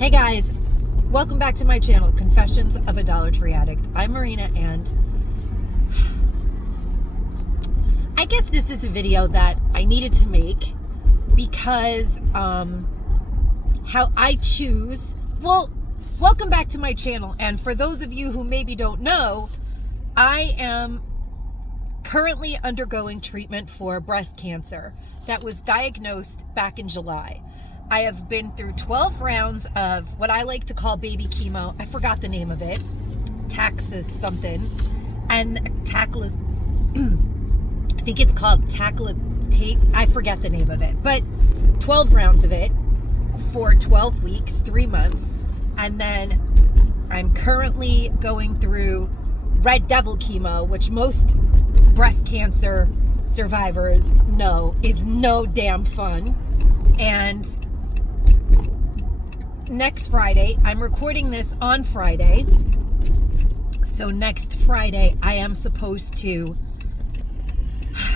Hey guys, welcome back to my channel, Confessions of a Dollar Tree Addict. I'm Marina, and I guess this is a video that I needed to make because how I choose. Well, welcome back to my channel, and for those of you who maybe don't know, I am currently undergoing treatment for breast cancer that was diagnosed back in July. I have been through 12 rounds of what I like to call baby chemo. I forgot the name of it. Taxus something. And Taclis, I think it's called Taclitate. I forget the name of it. But 12 rounds of it for 12 weeks, 3 months. And then I'm currently going through Red Devil chemo, which most breast cancer survivors know is no damn fun. And next Friday, I'm recording this on Friday, so next Friday I am supposed to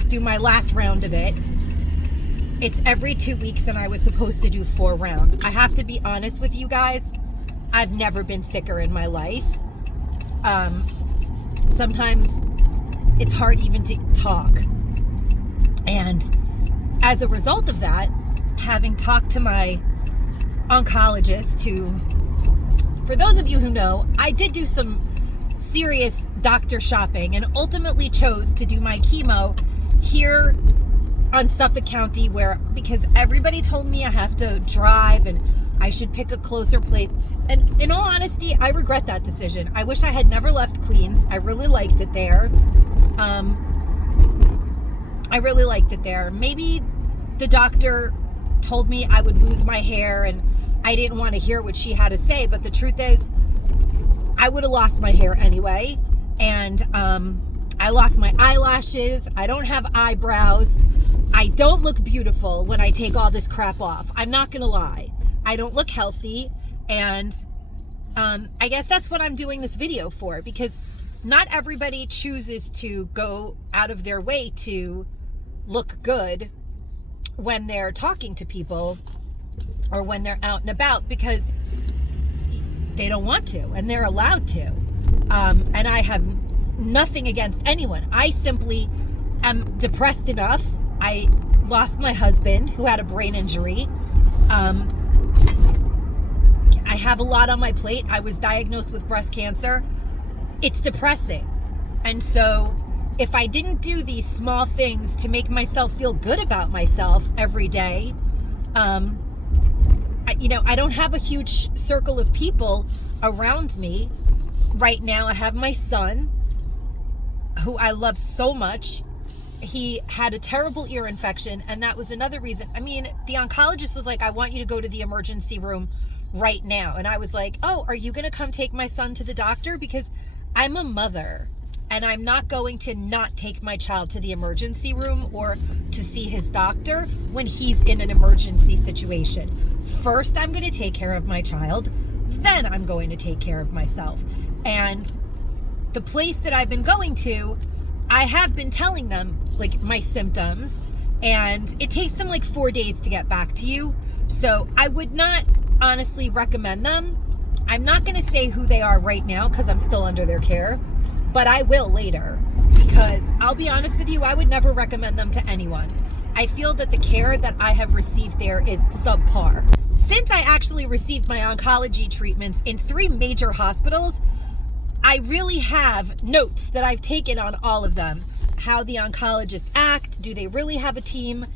do my last round of it. It's every 2 weeks and I was supposed to do 4 rounds. I have to be honest with you guys, I've never been sicker in my life. Sometimes it's hard even to talk. And as a result of that, having talked to my oncologist, for those of you who know, I did do some serious doctor shopping and ultimately chose to do my chemo here on Suffolk County, because everybody told me I have to drive and I should pick a closer place. And in all honesty, I regret that decision. I wish I had never left Queens. I really liked it there. Maybe the doctor told me I would lose my hair and I didn't want to hear what she had to say, but the truth is I would have lost my hair anyway. And I lost my eyelashes. I don't have eyebrows. I don't look beautiful when I take all this crap off. I'm not gonna lie. I don't look healthy. And I guess that's what I'm doing this video for, because not everybody chooses to go out of their way to look good when they're talking to people or when they're out and about, because they don't want to and they're allowed to. And I have nothing against anyone. I simply am depressed enough. I lost my husband who had a brain injury. I have a lot on my plate. I was diagnosed with breast cancer. It's depressing. And so if I didn't do these small things to make myself feel good about myself every day, I don't have a huge circle of people around me. Right now, I have my son, who I love so much. He had a terrible ear infection, and that was another reason. I mean, the oncologist was like, I want you to go to the emergency room right now. And I was like, oh, are you going to come take my son to the doctor? Because I'm a mother. And I'm not going to not take my child to the emergency room or to see his doctor when he's in an emergency situation. First, I'm going to take care of my child. Then I'm going to take care of myself. And the place that I've been going to, I have been telling them like my symptoms, and it takes them like 4 days to get back to you. So I would not honestly recommend them. I'm not going to say who they are right now because I'm still under their care. But I will later, because I'll be honest with you, I would never recommend them to anyone. I feel that the care that I have received there is subpar. Since I actually received my oncology treatments in 3 major hospitals, I really have notes that I've taken on all of them. How the oncologists act. Do they really have a team?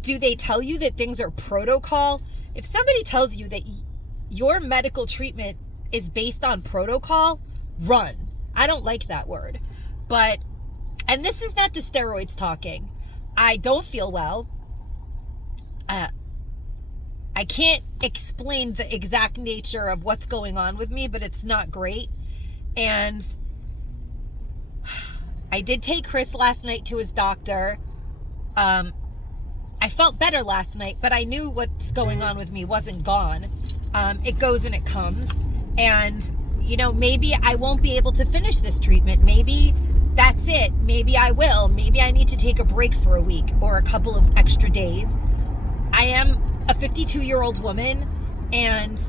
Do they tell you that things are protocol? If somebody tells you that your medical treatment is based on protocol, run. I don't like that word. And this is not the steroids talking. I don't feel well. I can't explain the exact nature of what's going on with me, but it's not great. And I did take Chris last night to his doctor. I felt better last night, but I knew what's going on with me wasn't gone. It goes and it comes. And maybe I won't be able to finish this treatment. Maybe that's it. Maybe I will. Maybe I need to take a break for a week or a couple of extra days. I am a 52-year-old woman, and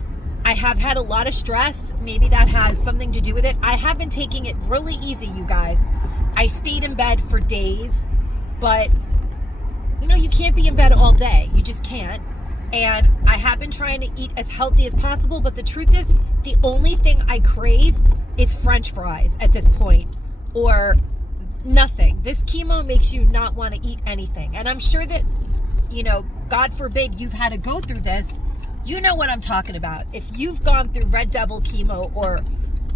I have had a lot of stress. Maybe that has something to do with it. I have been taking it really easy, you guys. I stayed in bed for days, but you can't be in bed all day. You just can't. And I have been trying to eat as healthy as possible, but the truth is, the only thing I crave is French fries at this point, or nothing. This chemo makes you not want to eat anything. And I'm sure that, God forbid you've had to go through this. You know what I'm talking about. If you've gone through Red Devil chemo or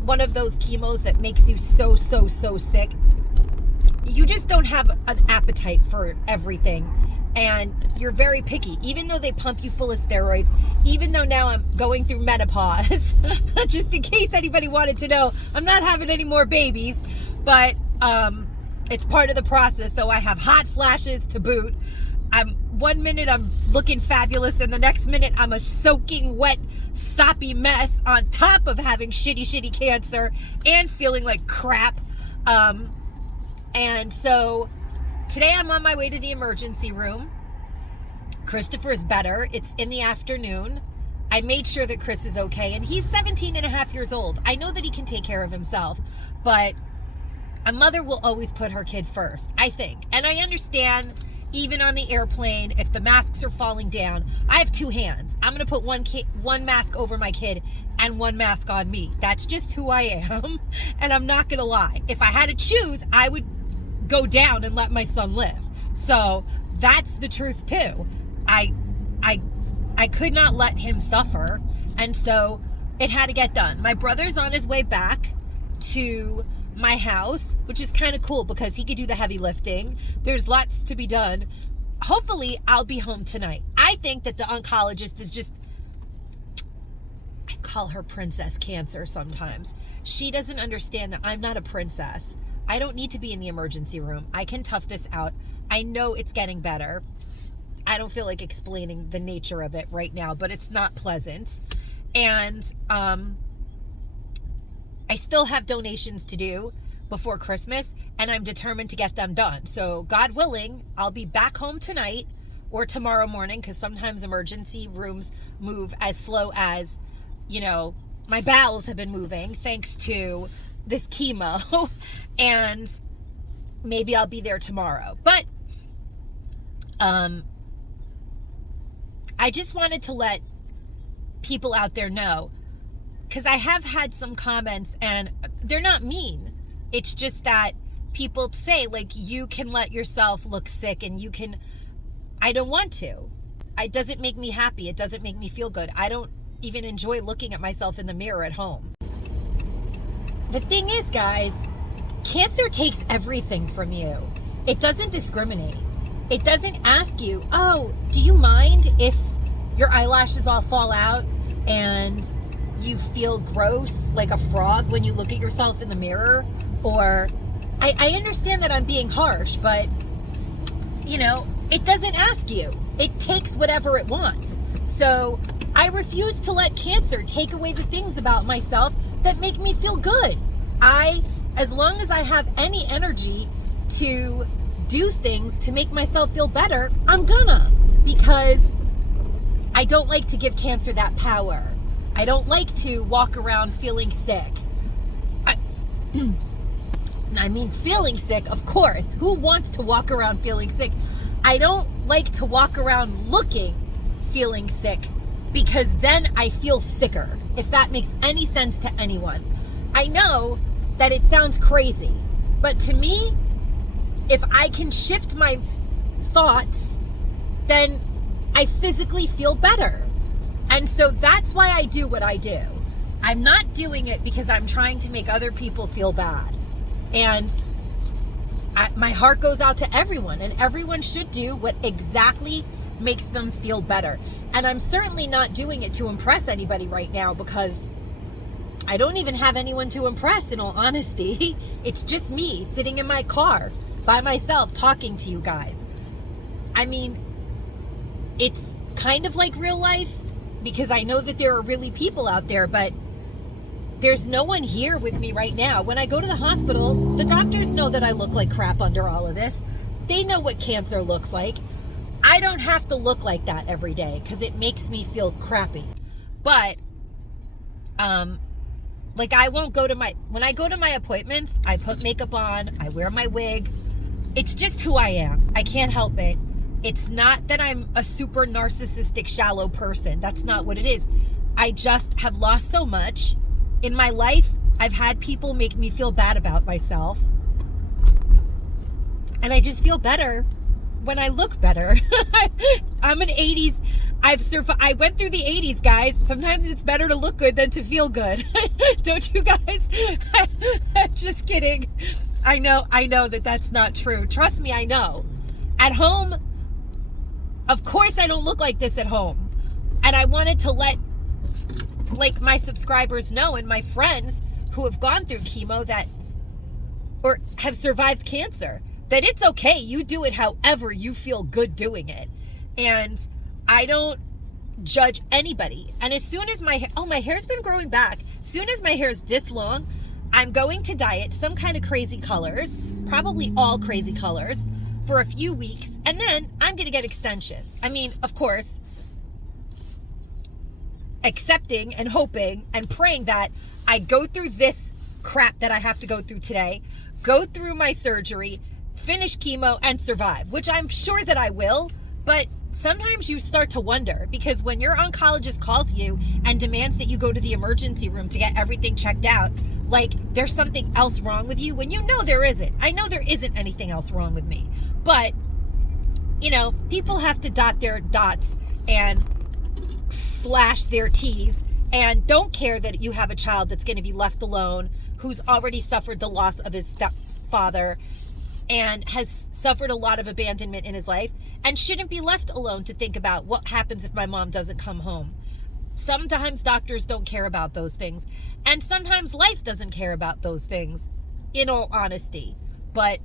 one of those chemos that makes you so sick, you just don't have an appetite for everything. And you're very picky, even though they pump you full of steroids, even though now I'm going through menopause. Just in case anybody wanted to know, I'm not having any more babies, but it's part of the process. So I have hot flashes to boot. One minute I'm looking fabulous, and the next minute I'm a soaking wet, soppy mess on top of having shitty cancer and feeling like crap. And so today I'm on my way to the emergency room. Christopher is better. It's in the afternoon. I made sure that Chris is okay, and he's 17 and a half years old. I know that he can take care of himself, but a mother will always put her kid first, I think. And I understand, even on the airplane, if the masks are falling down, I have two hands. I'm going to put one mask over my kid and one mask on me. That's just who I am. And I'm not going to lie. If I had to choose, I would go down and let my son live. So that's the truth too. I could not let him suffer. And so it had to get done. My brother's on his way back to my house, which is kind of cool because he could do the heavy lifting. There's lots to be done. Hopefully I'll be home tonight. I think that the oncologist is just, I call her Princess Cancer sometimes. She doesn't understand that I'm not a princess. I don't need to be in the emergency room. I can tough this out. I know it's getting better. I don't feel like explaining the nature of it right now, but it's not pleasant. And I still have donations to do before Christmas, and I'm determined to get them done. So God willing, I'll be back home tonight or tomorrow morning, because sometimes emergency rooms move as slow as, my bowels have been moving thanks to this chemo. And maybe I'll be there tomorrow. But I just wanted to let people out there know, because I have had some comments, and they're not mean. It's just that people say, like, you can let yourself look sick, and you can. I don't want to. It doesn't make me happy. It doesn't make me feel good. I don't even enjoy looking at myself in the mirror at home. The thing is, guys, cancer takes everything from you. It doesn't discriminate. It doesn't ask you, oh, do you mind if your eyelashes all fall out and you feel gross like a frog when you look at yourself in the mirror? Or, I understand that I'm being harsh, but, it doesn't ask you. It takes whatever it wants. So I refuse to let cancer take away the things about myself that make me feel good. As long as I have any energy to do things to make myself feel better, I'm gonna, because I don't like to give cancer that power. I don't like to walk around feeling sick. I mean, feeling sick, of course. Who wants to walk around feeling sick? I don't like to walk around feeling sick, because then I feel sicker, if that makes any sense to anyone. I know that it sounds crazy, but to me, if I can shift my thoughts, then I physically feel better. And so that's why I do what I do. I'm not doing it because I'm trying to make other people feel bad. And my heart goes out to everyone, and everyone should do what exactly makes them feel better. And I'm certainly not doing it to impress anybody right now, because I don't even have anyone to impress, in all honesty. It's just me sitting in my car by myself talking to you guys. I mean, it's kind of like real life, because I know that there are really people out there, but there's no one here with me right now. When I go to the hospital, the doctors know that I look like crap under all of this. They know what cancer looks like. I don't have to look like that every day, because it makes me feel crappy. But Like I won't go to when I go to my appointments, I put makeup on, I wear my wig. It's just who I am. I can't help it. It's not that I'm a super narcissistic, shallow person. That's not what it is. I just have lost so much in my life. I've had people make me feel bad about myself. And I just feel better when I look better. I'm an 80s. I went through the 80s, guys. Sometimes it's better to look good than to feel good. Don't you guys? Just kidding. I know that that's not true. Trust me, I know. At home, of course I don't look like this at home. And I wanted to let like my subscribers know and my friends who have gone through chemo that or have survived cancer that it's okay. You do it however you feel good doing it. And I don't judge anybody. And as soon as my hair's been growing back. As soon as my hair is this long, I'm going to dye it some kind of crazy colors, probably all crazy colors, for a few weeks. And then I'm going to get extensions. I mean, of course, accepting and hoping and praying that I go through this crap that I have to go through today, go through my surgery, finish chemo, and survive, which I'm sure that I will. But sometimes you start to wonder, because when your oncologist calls you and demands that you go to the emergency room to get everything checked out, like there's something else wrong with you when you know there isn't. I know there isn't anything else wrong with me, but you know, people have to dot their dots and slash their T's and don't care that you have a child that's going to be left alone, who's already suffered the loss of his stepfather and has suffered a lot of abandonment in his life and shouldn't be left alone to think about what happens if my mom doesn't come home. Sometimes doctors don't care about those things, and sometimes life doesn't care about those things, in all honesty. But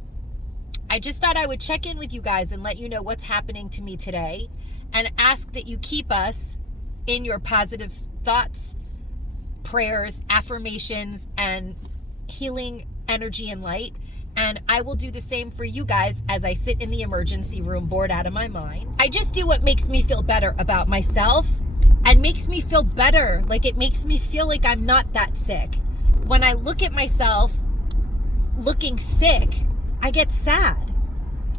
I just thought I would check in with you guys and let you know what's happening to me today and ask that you keep us in your positive thoughts, prayers, affirmations, and healing energy and light. And I will do the same for you guys as I sit in the emergency room bored out of my mind. I just do what makes me feel better about myself and makes me feel better. Like it makes me feel like I'm not that sick. When I look at myself looking sick, I get sad.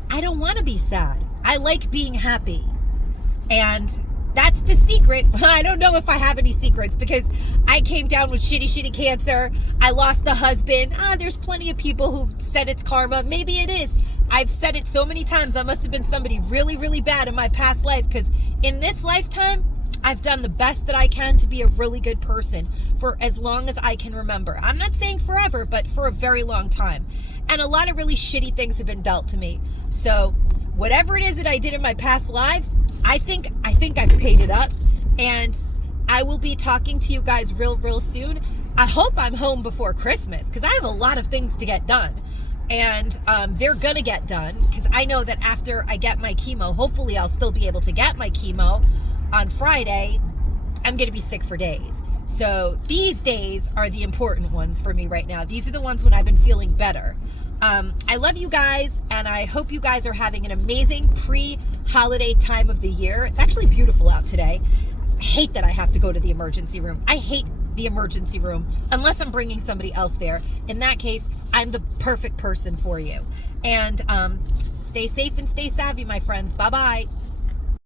I don't want to be sad. I like being happy. And that's the secret. I don't know if I have any secrets because I came down with shitty cancer. I lost the husband. There's plenty of people who've said it's karma. Maybe it is. I've said it so many times. I must have been somebody really, really bad in my past life, because in this lifetime, I've done the best that I can to be a really good person for as long as I can remember. I'm not saying forever, but for a very long time. And a lot of really shitty things have been dealt to me. So whatever it is that I did in my past lives, I think I've paid it up, and I will be talking to you guys real soon. I hope I'm home before Christmas, because I have a lot of things to get done, and they're gonna get done, because I know that after I get my chemo, hopefully I'll still be able to get my chemo on Friday. I'm gonna be sick for days. So these days are the important ones for me right now. These are the ones when I've been feeling better. I love you guys, and I hope you guys are having an amazing pre-holiday time of the year. It's actually beautiful out today. I hate that I have to go to the emergency room. I hate the emergency room unless I'm bringing somebody else there. In that case, I'm the perfect person for you. And stay safe and stay savvy, my friends. Bye-bye.